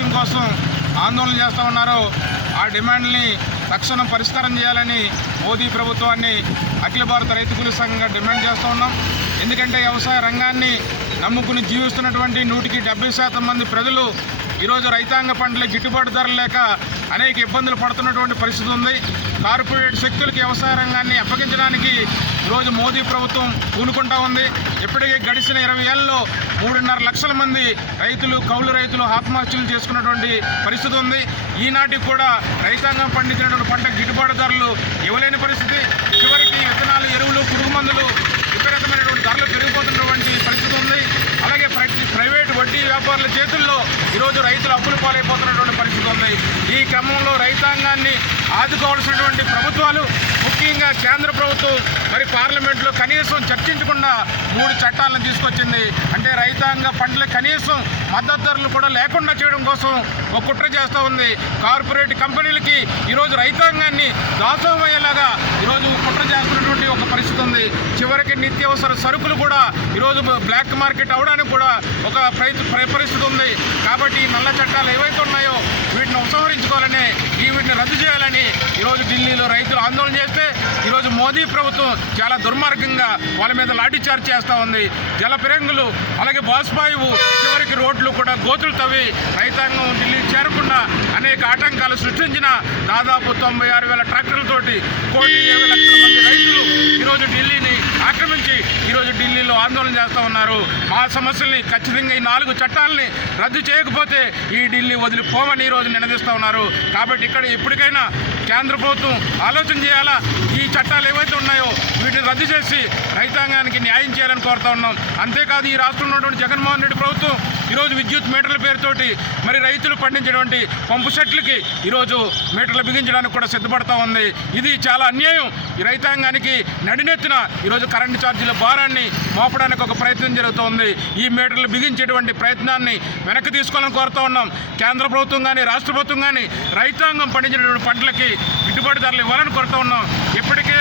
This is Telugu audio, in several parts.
విషయం కోసం ఆందోళన చేస్తూ ఉన్నారో ఆ డిమాండ్ని తక్షణం పరిష్కారం చేయాలని మోదీ ప్రభుత్వాన్ని అఖిల భారత రైతు కూలీ సంఘంగా డిమాండ్ చేస్తూ ఉన్నాం. ఎందుకంటే వ్యవసాయ రంగాన్ని నమ్ముకుని జీవిస్తున్నటువంటి 170% మంది ప్రజలు ఈరోజు రైతాంగ పంటల గిట్టుబాటు ధరలు లేక అనేక ఇబ్బందులు పడుతున్నటువంటి పరిస్థితి ఉంది. కార్పొరేట్ శక్తులకి వ్యవసాయ రంగాన్ని అప్పగించడానికి ఈరోజు మోదీ ప్రభుత్వం పూనుకుంటా ఉంది. ఇప్పటికే గడిచిన 20 ఏళ్ళలో 3.5 లక్షల మంది రైతులు, కౌలు రైతులు ఆత్మహత్యలు చేసుకున్నటువంటి పరిస్థితి ఉంది. ఈనాటికి కూడా రైతాంగం పండించినటువంటి పంట గిట్టుబాటు ధరలు ఇవ్వలేని పరిస్థితి. చివరికి విత్తనాలు, ఎరువులు, పురుగు మందులు విపరీతమైనటువంటి ధరలు పెరిగిపోతున్నటువంటి పరిస్థితి ఉంది. అలాగే ప్రైవేటు వడ్డీ వ్యాపారుల చేతుల్లో ఈరోజు రైతులు అప్పులు పాలైపోతున్నటువంటి పరిస్థితి ఉంది. ఈ క్రమంలో రైతాంగాన్ని ఆదుకోవాల్సినటువంటి ప్రభుత్వాలు, ముఖ్యంగా కేంద్ర ప్రభుత్వం మరి పార్లమెంట్లో కనీసం చర్చించకుండా 3 చట్టాలను తీసుకొచ్చింది. అంటే రైతాంగ పంటల కనీసం మద్దతు ధరలు కూడా లేకుండా చేయడం కోసం ఒక కుట్ర చేస్తూ ఉంది. కార్పొరేట్ కంపెనీలకి ఈరోజు రైతాంగాన్ని దాసోహం అయ్యేలాగా ఈరోజు కుట్ర చేస్తున్నటువంటి ఒక పరిస్థితి ఉంది. చివరికి నిత్యావసర సరుకులు కూడా ఈరోజు బ్లాక్ మార్కెట్ అవడానికి కూడా ఒక పరిస్థితి ఉంది. కాబట్టి ఈ నల్ల చట్టాలు ఏవైతే ఉన్నాయో వీటిని ఉపసంహరించుకోవాలని, వీటిని రద్దు చేయాలని ఈరోజు ఢిల్లీలో రైతులు ఆందోళన చేస్తే ఈరోజు మోదీ ప్రభుత్వం చాలా దుర్మార్గంగా వాళ్ళ మీద లాఠీచార్జ్ చేస్తూ ఉంది. జలపిరంగులు, అలాగే బాష్పాయువు, చివరికి రోడ్లు కూడా గోతులు తవ్వి రైతాంగం ఢిల్లీ చేరకుండా అనేక ఆటంకాలు సృష్టించిన దాదాపు 96,000 ట్రాక్టర్లతోటి 1,70,00,000 మంది రైతులు ఈరోజు ఢిల్లీని ఆక్రమించి ఈరోజు ఢిల్లీలో ఆందోళన చేస్తూ ఉన్నారు. మా సమస్యల్ని ఖచ్చితంగా ఈ 4 చట్టాలని రద్దు చేయకపోతే ఈ ఢిల్లీ వదిలిపోమని ఈరోజు నినదిస్తూ ఉన్నారు. కాబట్టి ఇక్కడ ఇప్పటికైనా కేంద్ర ప్రభుత్వం ఆలోచన చేయాలా. ఈ చట్టాలు ఏవైతే ఉన్నాయో వీటిని రద్దు చేసి రైతాంగానికి న్యాయం చేయాలని కోరుతా ఉన్నాం. అంతేకాదు ఈ రాష్ట్రంలో ఉన్నటువంటి జగన్మోహన్ రెడ్డి ప్రభుత్వం ఈరోజు విద్యుత్ మీటర్ల పేరుతోటి మరి రైతులు పండించినటువంటి పంపు సెట్లకి ఈరోజు మీటర్లు బిగించడానికి కూడా సిద్ధపడతా ఉంది. ఇది చాలా అన్యాయం. ఈ రైతాంగానికి నడినెత్తిన ఈరోజు కరెంటు ఛార్జీల భారాన్ని మోపడానికి ఒక ప్రయత్నం జరుగుతోంది. ఈ మీటర్లు బిగించేటువంటి ప్రయత్నాన్ని వెనక్కి తీసుకోవాలని కోరుతా ఉన్నాం. కేంద్ర ప్రభుత్వం కానీ, రాష్ట్ర ప్రభుత్వం కానీ రైతాంగం పండించినటువంటి పంటలకి గిట్టుబాటు ధరలు ఇవ్వాలని కోరుతా ఉన్నాం. ఇప్పటికే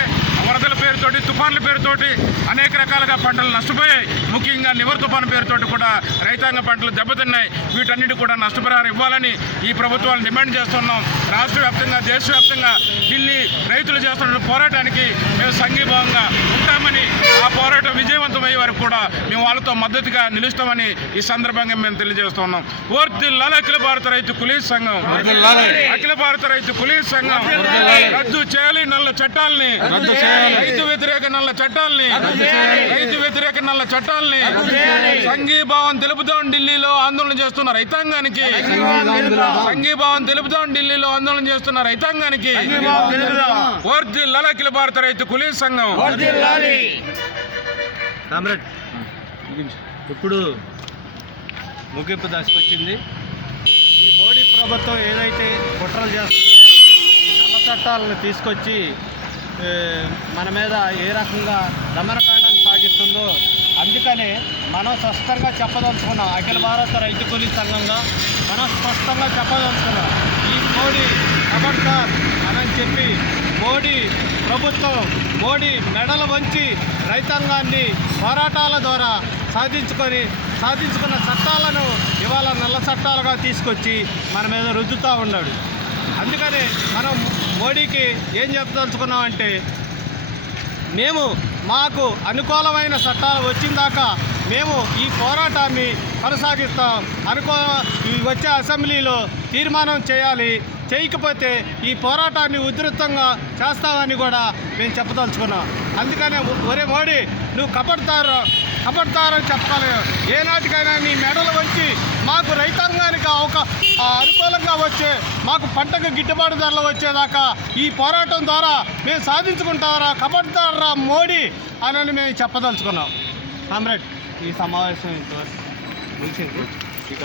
వరదల పేరుతోటి, తుఫాన్ల పేరుతోటి అనేక రకాలుగా పంటలు నష్టపోయాయి. ముఖ్యంగా నివర్ తుఫాను పేరుతోటి కూడా రైతాంగ పంటలు దెబ్బతిన్నాయి. వీటన్నిటి కూడా నష్టపరిహారం ఇవ్వాలని ఈ ప్రభుత్వాలు డిమాండ్ చేస్తున్నాం. రాష్ట్ర వ్యాప్తంగా, దేశవ్యాప్తంగా ఢిల్లీ రైతులు చేస్తున్న పోరాటానికి మేము సంఘీభావంగా ఉంటామని, ఆ పోరాటం విజయవంతమయ్యే వరకు కూడా మేము వాళ్ళతో మద్దతుగా నిలుస్తామని ఈ సందర్భంగా మేము తెలియజేస్తున్నాం. వర్ధిల్లాలి అఖిల భారత రైతు కూలీ సంఘం, అఖిల భారత రైతు కూలీ సంఘం రద్దు చేయాలి నల్ల చట్టాలని, రైతు వ్యతిరేక నల్ల చట్టాలని, రైతు వ్యతిరేక నల్ల చట్టాలని సంఘీభావం తెలుపుతాం. ఢిల్లీలో ఆందోళన చేస్తున్న రైతాంగానికి సంఘీభావం తెలుపుతాం. ఢిల్లీలో ఆందోళన చేస్తున్న రైతాంగానికి వర్ధిల్లాలి అఖిల భారత రైతు కూలీ సంఘం. ఇప్పుడు ముగింపు దశకు వచ్చింది. ఈ మోడీ ప్రభుత్వం ఏదైతే కుట్రలు చేస్తుందో, ఈ నల్ల చట్టాలను తీసుకొచ్చి మన మీద ఏ రకంగా దమనకాండాన్ని సాగిస్తుందో, అందుకనే మనం స్పష్టంగా చెప్పదలుచుకున్నాం. అఖిల భారత రైతు కూలీ సంఘంగా మనం స్పష్టంగా చెప్పదలుచుకున్నాం. ఈ మోడీ ఖబర్దార్ అని చెప్పి మోడీ ప్రభుత్వం, మోడీ మెడలు వంచి రైతాంగాన్ని పోరాటాల ద్వారా సాధించుకున్న చట్టాలను ఇవాళ నల్ల చట్టాలుగా తీసుకొచ్చి మన మీద రుద్దుతూ ఉన్నాడు. అందుకని మనం మోడీకి ఏం చెప్పదలుచుకున్నామంటే, మాకు అనుకూలమైన చట్టాలు వచ్చిందాకా మేము ఈ పోరాటాన్ని కొనసాగిస్తాం. వచ్చే అసెంబ్లీలో తీర్మానం చేయాలి. చేయకపోతే ఈ పోరాటాన్ని ఉధృతంగా చేస్తామని కూడా మేము చెప్పదలుచుకున్నాం. అందుకనే ఒరే మోడీ, నువ్వు కపడతారని చెప్పాలి. ఏనాటికైనా నీ మెడలు వంచి మాకు రైతాంగానికి అనుకూలంగా వచ్చే, మాకు పంటకు గిట్టుబాటు ధరలు వచ్చేదాకా ఈ పోరాటం ద్వారా మేము సాధించుకుంటారా, కపడతారా మోడీ అని మేము చెప్పదలుచుకున్నాం. కామ్రేడ్, ఈ సమావేశం ఇంతవరకు ముగిసింది. ఇక